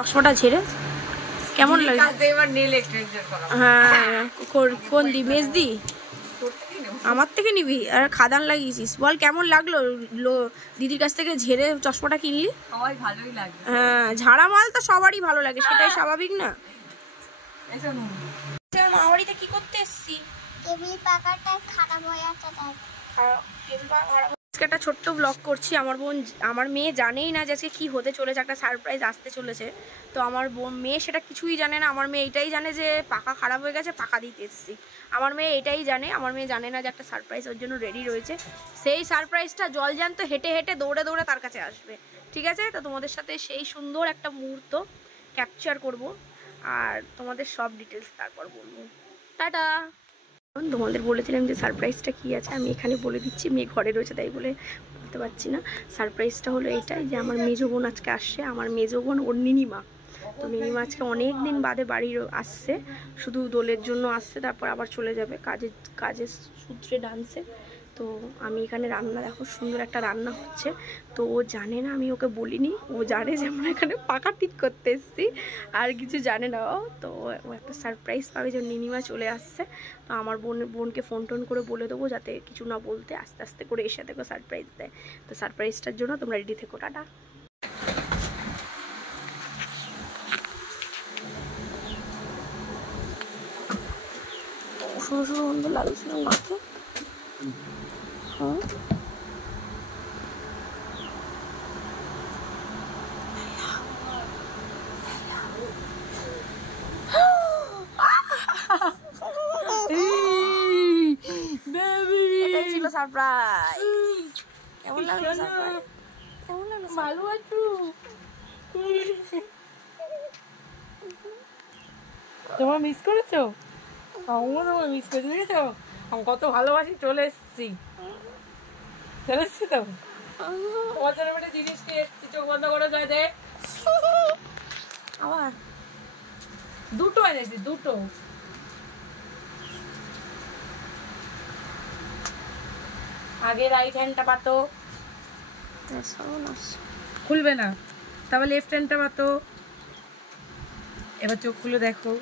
চশমাটা ঝেড়ে কেমন লাগে? হ্যাঁ, কোন দি? মেজদি আমার থেকে নিবি? আর খাদান লাগিয়েছিস, বল কেমন লাগলো? দিদির কাছ থেকে ঝেড়ে চশমাটা কিনলি? ভালোই লাগে। হ্যাঁ, ঝাড়া মাল তো সবারই ভালো লাগে, সেটাই স্বাভাবিক না? মামাবাড়িতে কি করতে এসছি? টেবিল পাকাটা খারাপ হয়ে আছে তাই। একটা ছোট্ট ব্লগ করছি। আমার মেয়ে জানেই না যে আজকে কি হতে চলেছে, একটা সারপ্রাইজ আসতে চলেছে। তো আমার মেয়ে সেটা কিছুই জানে না। আমার মেয়ে এটাই জানে যে পাকা খারাপ হয়ে গেছে, পাকা দিতে এসেছি। আমার মেয়ে এটাই জানে। আমার মেয়ে জানে না যে একটা সারপ্রাইজ ওর জন্য রেডি রয়েছে। সেই সারপ্রাইজটা জলজান্ত হেঁটে হেঁটে দৌড়ে দৌড়ে তার কাছে আসবে, ঠিক আছে? তো তোমাদের সাথে সেই সুন্দর একটা মুহূর্ত ক্যাপচার করব, আর তোমাদের সব ডিটেলস তারপর বলবো। টাটা। তোমাদের বলেছিলাম যে সারপ্রাইজটা কি আছে, আমি এখানে বলে দিচ্ছি। মেয়ে ঘরে রয়েছে তাই বলে বলতে পারছি না। সারপ্রাইজটা হলো এইটাই যে আমার মেজো বোন আজকে আসছে। আমার মেজো বোন ওর নিনিমা। তো নিনিমা আজকে অনেক দিন বাদে বাড়ি আসছে, শুধু দোলের জন্য আসছে, তারপর আবার চলে যাবে কাজের সূত্রে ডান্সে। তো আমি এখানে রান্না, দেখো সুন্দর একটা রান্না হচ্ছে। তো ও জানে না, আমি ওকে বলিনি। ও জানে যে আমরা এখানে পাকা ঠিক করতে এসেছি, আর কিছু জানে না ও। তো ও একটা সারপ্রাইজ পাবে যে নিনিমা চলে আসছে। তো আমার বোনকে ফোন টোন করে বলে দেবো যাতে কিছু না বলতে, আস্তে আস্তে করে এসে দেখো সারপ্রাইজ দেয়। তো সারপ্রাইজটার জন্য তোমরা রেডি থেকো। টাটা। শুরু শুরু বন্ধু লাগছিল মাকে। হ্যাঁ, সারপ্রাইজ কেমন লাগলো? সারপ্রাইজ কেমন লাগলো? ভালো আছো? তোমার মিস করেছো? আমিও তোমার মিস করেছি, দেখেছো আমি কত ভালোবাসি। চলে এসছি তো তোমার জন্য একটা জিনিস নিয়ে এসছি। চোখ বন্ধ করে যায় দেখ। আবার দুটো এনেছি, দুটো। আগে রাইট হ্যান্ডটা পাতো, খুলবে না। তারপর লেফট হ্যান্ডটা পাতো। এবার চোখ খুলে দেখো।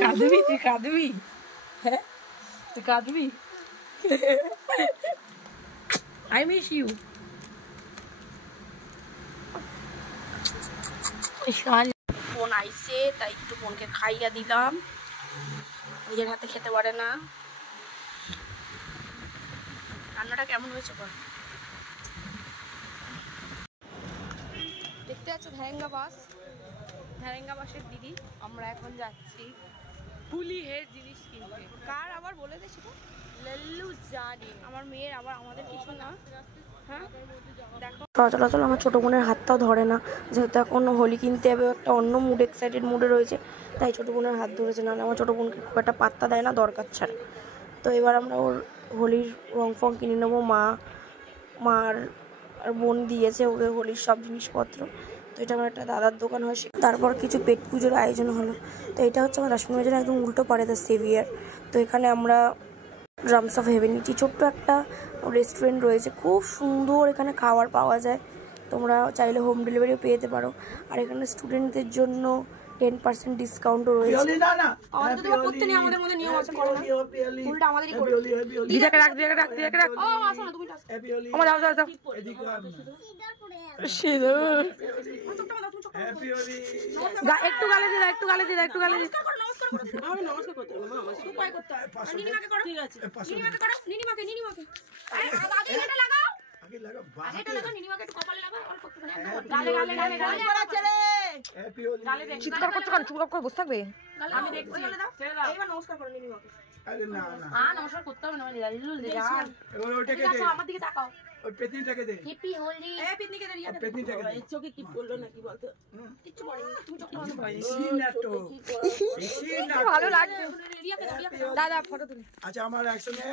কাঁদবি? তুই কাঁদবি? হ্যাঁ, তুই কাঁদবি? I miss you. বোন আইসে তাই একটু বোনকে খাইয়া দিলাম, নিজের হাতে খেতে পারে না। রান্নাটা কেমন হয়েছে বল? দেখতে পাচ্ছ ভ্যারেঙ্গা বাসের দিদি। আমরা এখন যাচ্ছি ফুলি হেড জিনিস কিনতে। কার আবার বলে দে সেটা। লল্লু জানি আমার মেয়ের, আবার আমাদের কিছু না। হ্যাঁ দেখো, চলাচল আমার ছোটো বোনের হাতটাও ধরে না, যেহেতু এখন হোলি কিনতে হবে, একটা অন্য মুড, এক্সাইটেড মুডে রয়েছে, তাই ছোটো বোনের হাত ধরেছে। নাহলে আমার ছোটো বোনকে খুব একটা পাত্তা দেয় না দরকার ছাড়া। তো এবার আমরা ওর হোলির রং ফং কিনে নেবো। মার আর বোন দিয়েছে ওকে হোলির সব জিনিসপত্র। তো এটা আমার একটা দাদার দোকান হয়। তারপর কিছু পেট পুজোর আয়োজন হলো। তো এটা হচ্ছে আমার রাসমণি বাজারে একদম উল্টো পারে দ্য সেভিয়ার। তো এখানে আমরা ড্রামস অফ হেভেন নিচ্ছি। ছোট্ট একটা রেস্টুরেন্ট রয়েছে, খুব সুন্দর, এখানে খাবার পাওয়া যায়। তোমরা চাইলে হোম ডেলিভারিও পেয়ে যেতে পারো। আর এখানে স্টুডেন্টদের জন্য 10% ডিসকাউন্টও রয়েছে। একটু গালে দিদা, একটু গালে দিদা, একটু গালে দিদা। নমস্কার করতে হবে, উপায় করতে হবে। নিনিমাকে করো, ঠিক আছে। নিনিমাকে করো, নিনিমাকে আগে এটা লাগাও, আগে লাগাও, এটা লাগাও, নিনিমাকে একটু কপালে লাগাও, অল্প একটু গালে গালে গালে গালে করাচ্ছে রে। হ্যাপি হোলি। গালে দেখ, চিৎকার করছো কেন? চুপ করে বসে থাকবে। আমি দেখছি, গালে দাও, এইবার নমস্কার করো নিনিমাকে। আরে না না, নমস্কার করতে হবে না, মানে লালু দে যান। এবার ওটাকে দে, আমার দিকে তাকাও। ওই পেতনিটাকে দে। হ্যাপি হোলি। এই পেতনিকে দে, রিয়া পেতনিটাকে দে। চোখে কি পড়লো নাকি বলতো? কিচ্ছু পড়েনি, তুমি চোখ বন্ধ করো। বেশি না তো, বেশি না। ভালো লাগছে। রিয়াকে দাও, দাদা ফটো তুলি। আচ্ছা আমার একসঙ্গে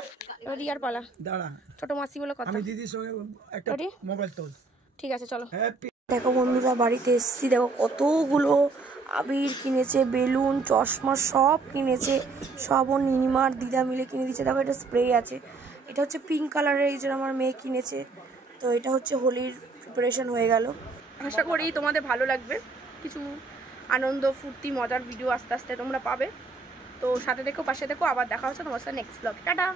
রিয়ার পালা। দাঁড়া, ছোট মাসি বলে কথা। আমি দিদির সঙ্গে একটা মোবাইল তোল। ঠিক আছে চলো। দেখো বন্ধুরা, বাড়িতে এসেছি, দেখো কতগুলো আবির কিনেছে, বেলুন, চশমা সব কিনেছে। সব ওর নিনিমার দিদা মিলে কিনে দিচ্ছে। দেখো এটা স্প্রে আছে, এটা হচ্ছে পিঙ্ক কালারের, এই যে আমার মেয়ে কিনেছে। তো এটা হচ্ছে হোলির প্রিপারেশন হয়ে গেল। আশা করি তোমাদের ভালো লাগবে, কিছু আনন্দ ফুর্তি মজার ভিডিও আস্তে আস্তে তোমরা পাবে। তো সাথে দেখো, পাশে দেখো, আবার দেখা হচ্ছে তোমার সাথে নেক্সট ব্লগ। টাটা।